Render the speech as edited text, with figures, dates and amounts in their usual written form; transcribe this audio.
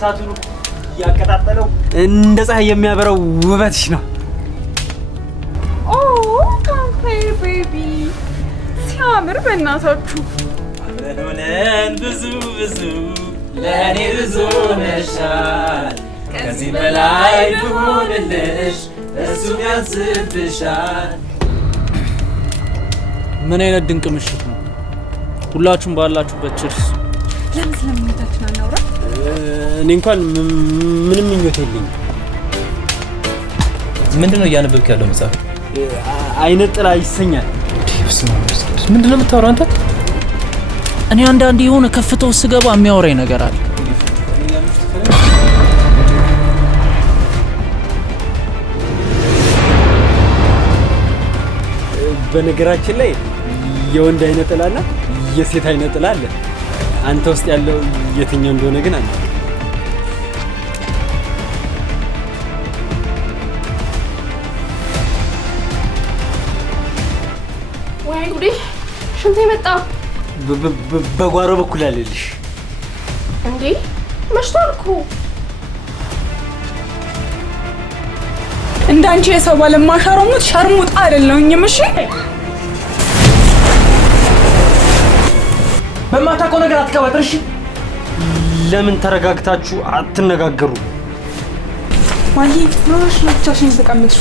እሳቱን ያቀጣጠለው እንደ ፀሐይ የሚያበራው ውበትሽ ነው። ኦ ካምፓየር ቤቢ ሲያምር በእናታችሁ ሆነን ብዙ ለእኔ ብዙ ነሻል ከዚህ በላይ ብሆንልሽ እሱም ያንስብሻል። ምን አይነት ድንቅ ምሽት ነው! ሁላችሁም ባላችሁበት ችርስ። ለምን ስለምኞታችን አናውራ? እኔ እንኳን ምንም ምኞት የለኝም። ምንድነው እያነበብክ ያለው መጽሐፍ? አይነ ጥላ ይሰኛል። ምንድነው የምታወራው አንተ? እኔ አንዳንዴ የሆነ ከፍተው ስገባ የሚያወራኝ ነገር አለ። በነገራችን ላይ የወንድ አይነ ጥላና የሴት አይነ ጥላ አለ። አንተ ውስጥ ያለው የትኛው እንደሆነ ግን አለ። ወይ ጉዴ! ሽንቴ መጣ። በጓሮ በኩል አለልሽ እንዴ? መሽቷል እኮ። እንዳንቺ የሰው ባለማሻሮሙት ሸርሙጣ አይደለሁኝም። እሺ በማታውቀው ነገር አትቀባጥር። እሺ ለምን ተረጋግታችሁ አትነጋገሩ? ማይ ፍሎሽ ለቻሽን ተቀምጥሹ